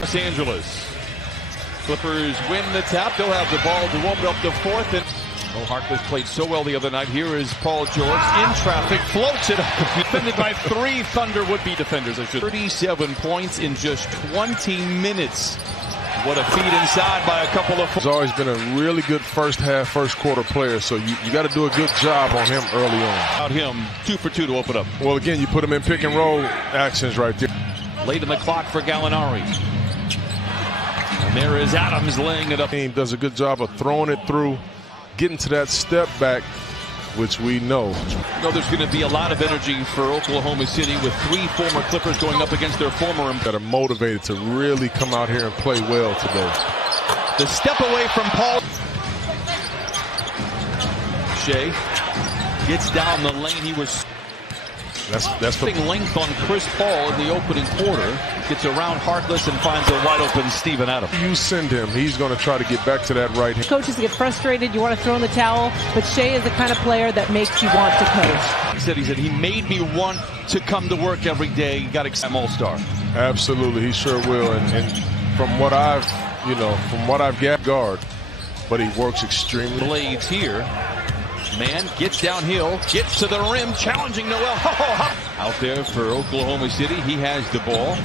Los Angeles. Clippers win the tap. They'll have the ball to open up the fourth. And Harkless played so well the other night. Here is Paul George in traffic, floats it up. Defended by 3 Thunder would-be defenders. 37 points in just 20 minutes. What a feed inside by a couple of... He's always been a really good first half, first quarter player, so you got to do a good job on him early on. Out him, 2 for 2 to open up. Well, again, you put him in pick and roll actions right there. Late in the clock for Gallinari. And there is Adams laying it up. He does a good job of throwing it through, getting to that step back, which we know. You know, there's going to be a lot of energy for Oklahoma City with 3 former Clippers going up against their former. That are motivated to really come out here and play well today. The step away from Paul. Shea gets down the lane. He was that's putting length on Chris Paul in the opening quarter. Gets around Harkless and finds a wide open Steven Adams. You send him, he's going to try to get back to that right hand. Coaches get frustrated, you want to throw in the towel, but Shea is the kind of player that makes you want to coach. He said he made me want to come to work every day. Got excited. All-star. Absolutely, he sure will. And from what I've gathered, guard, but he works extremely. Blades here. Man gets downhill, gets to the rim, challenging Noel. Out there for Oklahoma City, he has the ball.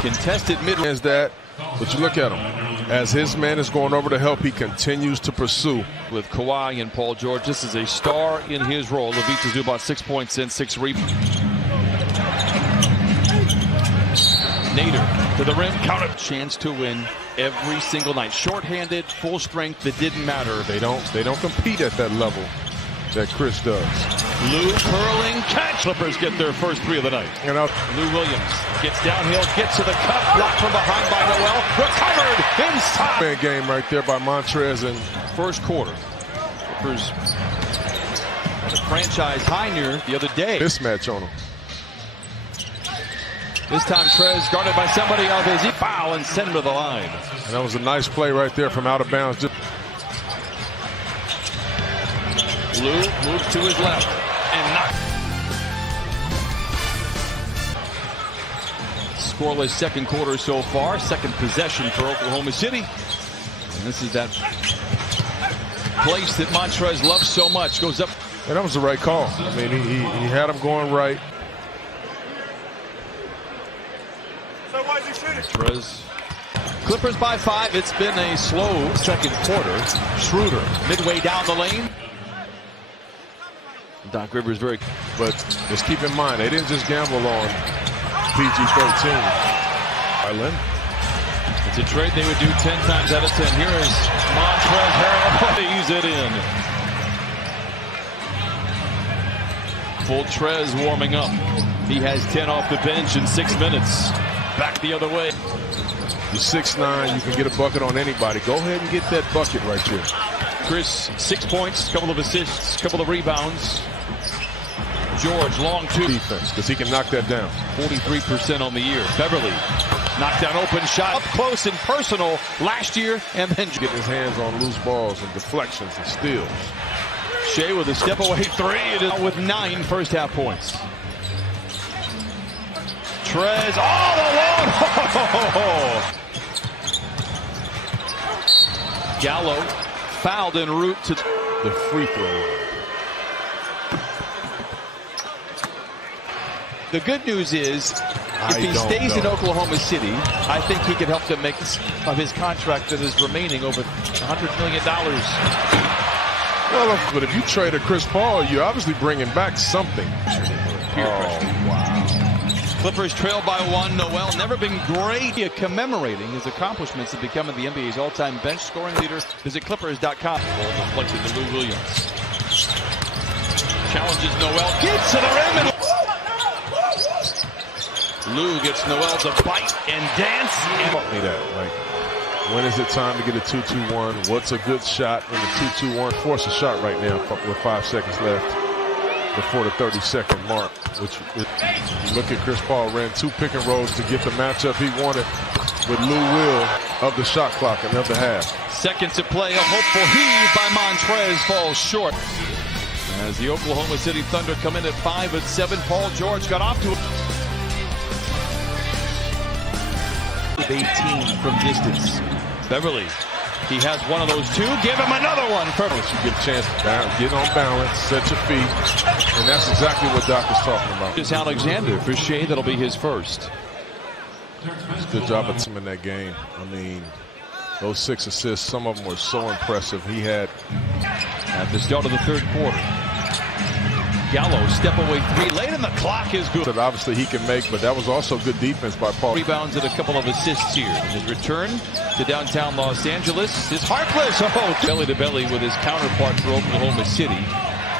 Contested mid. As that, but you look at him. As his man is going over to help, he continues to pursue. With Kawhi and Paul George, this is a star in his role. Levitas do about 6 points and 6 rebounds. Nader to the rim, counter. Chance to win every single night. Short-handed, full strength, it didn't matter. They don't compete at that level that Chris does. Lou curling catch. Clippers get their first 3 of the night. And Lou Williams gets downhill, gets to the cup, blocked from behind by Noel, recovered inside. Man game right there by Montrez in first quarter. Clippers the franchise high near the other day. Mismatch on him. This time Trez guarded by somebody of his foul and send him to the line. And that was a nice play right there from out of bounds. Lou moves to his left and knocks. Scoreless second quarter so far. Second possession for Oklahoma City. And this is that place that Montrez loves so much. Goes up. And that was the right call. I mean, he had him going right. Trez. Clippers by 5. It's been a slow second quarter. Schroeder midway down the lane. Doc Rivers very. But just keep in mind, they didn't just gamble on PG-13. Island. It's a trade they would do 10 times out of 10. Here is Montrez Harrell. Plays it in. Full Trez warming up. He has 10 off the bench in 6 minutes. Back the other way. You're 6'9", you can get a bucket on anybody. Go ahead and get that bucket right there. Chris, 6 points, couple of assists, couple of rebounds. George, long 2. Defense, because he can knock that down. 43% on the year. Beverly, knocked down open shot. Up close and personal last year, and then get his hands on loose balls and deflections and steals. Shea with a step away 3. It is with 9 first half points. Trez all alone. Gallo fouled en route to the free throw line. The good news is, if he stays in Oklahoma City, I think he could help them make of his contract that is remaining over $100 million. Well, but if you trade a Chris Paul, you're obviously bringing back something. Wow. Clippers trail by 1. Noel never been great. Commemorating his accomplishments in becoming the NBA's all-time bench scoring leader. Visit Clippers.com. Ball deflected to Lou Williams. Challenges Noel. Gets to the rim. And Lou gets Noel to bite and dance. Taught me that. Like, when is it time to get a 2-2-1? What's a good shot in the 2-2-1? Force a shot right now with 5 seconds left before the 30-second mark. Which, look at Chris Paul, ran 2 pick and rolls to get the matchup he wanted with Lou Will of the shot clock and of the half. Seconds to play. A hopeful heave by Montrez falls short. As the Oklahoma City Thunder come in at 5-7, Paul George got off to of 18 from distance. Beverly, he has one of those two. Give him another one. You get a chance to get on balance, set your feet, and that's exactly what Doc is talking about. It's Alexander for Shea. That'll be his first. It's a good job of him in that game. I mean, those 6 assists, some of them were so impressive. He had at the start of the third quarter. Gallo, step away 3, late in the clock is good. That obviously he can make, but that was also good defense by Paul. Rebounds and a couple of assists here. His return to downtown Los Angeles is Harkless. Oh, belly to belly with his counterpart for Oklahoma City.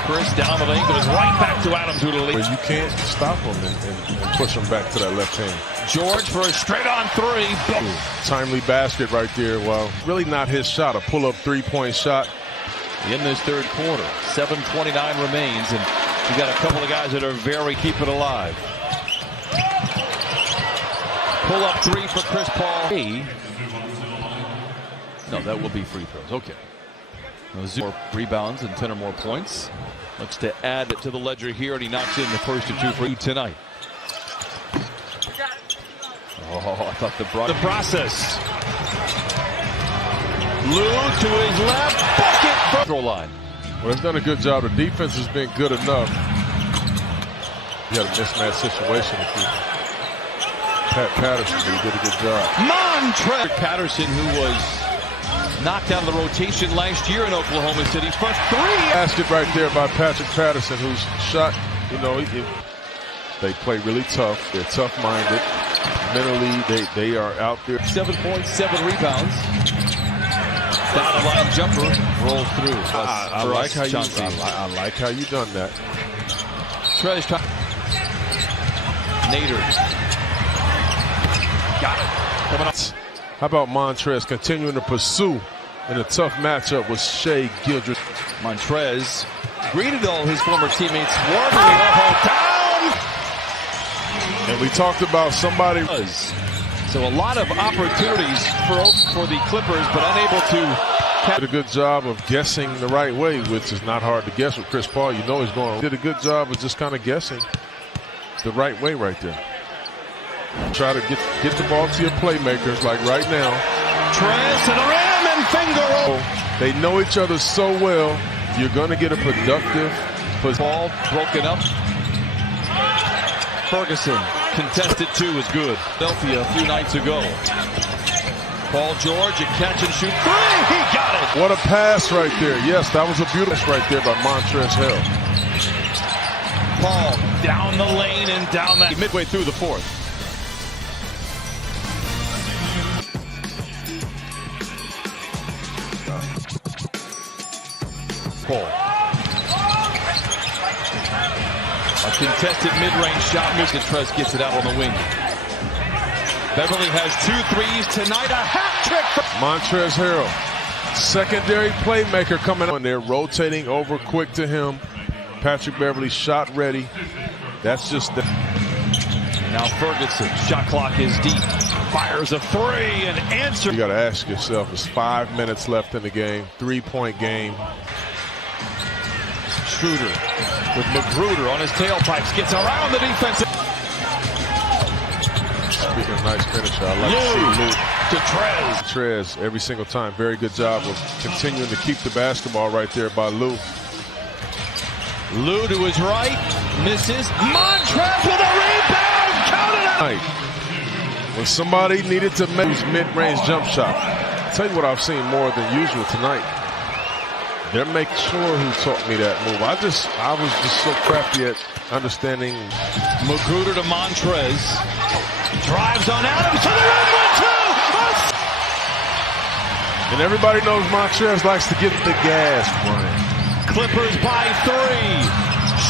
Chris down the lane, goes right back to Adams, who lead. You can't stop him and push him back to that left hand. George for a straight-on 3. Timely basket right there. Well, really not his shot, a pull-up 3-point shot. In this third quarter, 7:29 remains, and you got a couple of guys that are very keep it alive. Pull-up 3 for Chris Paul. No, that will be free throws. Okay. More rebounds and 10 or more points. Looks to add to the ledger here, and he knocks in the first of 2 for you tonight. Oh, I thought the process. Lou to his left, bucket from the line. Well, it's done a good job. The defense has been good enough. You had a mismatch situation. Pat Patterson, he did a good job. Montrez Patterson, who was knocked out of the rotation last year in Oklahoma City. First 3. Basket right there by Patrick Patterson, who's shot, you know, they play really tough. They're tough-minded. Mentally, they are out there. 7 points, 7 rebounds. Down the line jumper, roll through. I like how you done that. Trez, Nader. Got it. Coming up. How about Montrez continuing to pursue in a tough matchup with Shea Gildress? Montrez greeted all his former teammates warmly. Down. And we talked about somebody. So a lot of opportunities for the Clippers, but unable to. Did a good job of guessing the right way, which is not hard to guess with Chris Paul. You know he's going. Did a good job of just kind of guessing the right way right there. Try to get the ball to your playmakers like right now. Trez to the rim and finger roll. They know each other so well. You're going to get a productive ball broken up. Ferguson contested 2 is good. Philadelphia a few nights ago. Paul George, a catch and shoot 3. He got it. What a pass right there. Yes, that was a beautiful right there by Montrez Harrell. Paul down the lane and down that midway through the 4th. Paul. A contested mid-range shot. Trez gets it out on the wing. Beverly has 2 threes tonight. A hat trick. Montrez Harrell, secondary playmaker coming on there, rotating over quick to him. Patrick Beverly shot ready. That's just the. Now Ferguson, shot clock is deep. Fires a 3 and answer. You got to ask yourself, there's 5 minutes left in the game, 3-point game. Schroeder with Magruder on his tailpipes, gets around the defense. Speaking of nice finisher, I like to see Lou to Trez. Trez every single time. Very good job of continuing to keep the basketball right there by Lou. Lou to his right, misses. Montrez with a rebound, count it out. When somebody needed to make his mid-range jump shot. I'll tell you what I've seen more than usual tonight. They're making sure who taught me that move. I was just so crafty at understanding. Magruder to Montrez. Drives on Adams to the rim with 2. And everybody knows Montrez likes to get the gas running. Clippers by 3.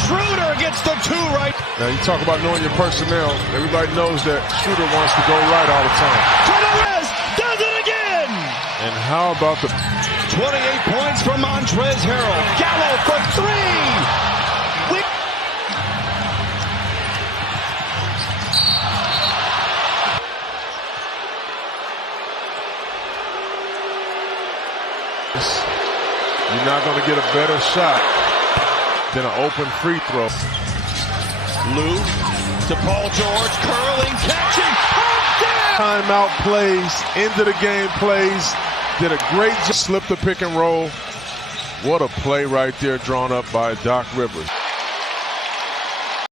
Schroeder gets the 2 right. Now you talk about knowing your personnel. Everybody knows that Schroeder wants to go right all the time. Montrez does it again. And how about the 28 points from Montrez Harrell. Gallo for 3. You're not going to get a better shot than an open free throw. Lou to Paul George, curling, catching, up there! Timeout plays, end of the game plays, did a great job. Slipped the pick and roll. What a play right there drawn up by Doc Rivers.